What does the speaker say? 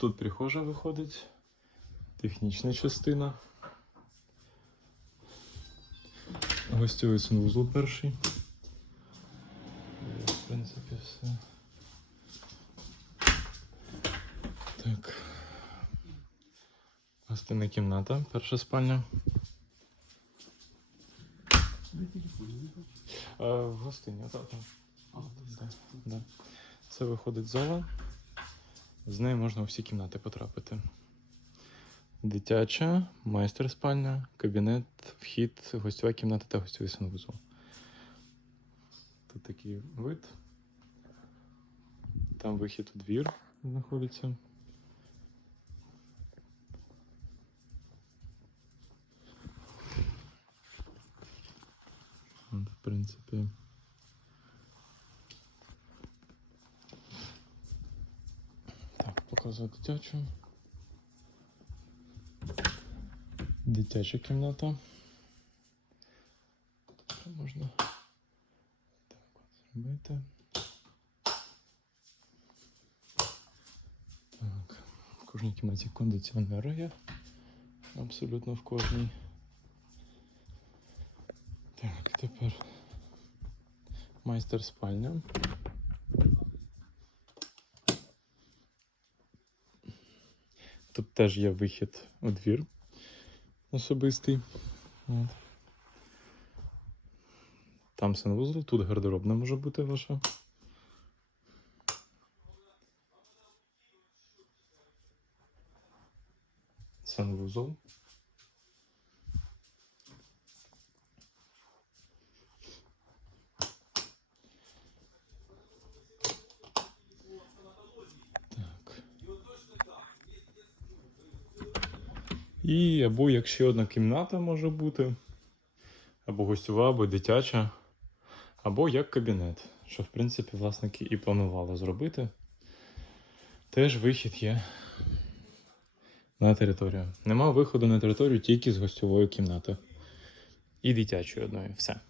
Тут прихожа виходить, технічна частина. Гостьовий санвузол перший. І, В принципі, все. Так. Гостинна кімната, перша спальня. Е, В гостині, так. так. Це виходить зала. З нею можна у всі кімнати потрапити. Дитяча, майстер спальня, кабінет, вхід, гостьова кімната та гостьовий санвузол. Тут такий вид. Там вихід у двір знаходиться. В принципі. Так, показую дитячу. Дитяча кімната. Тут можна так от зробити. Так, в кожній кімнаті кондиціонер є. Абсолютно в кожній. Так, тепер майстер спальня. Тут теж є вихід у двір особистий. От. Там санвузол, тут гардеробна може бути ваша. Санвузол. І або як ще одна кімната може бути, або гостьова, або дитяча, або як кабінет, що в принципі власники і планували зробити. Теж вихід є на територію. Нема виходу на територію тільки з гостьової кімнати. І дитячої одної. Все.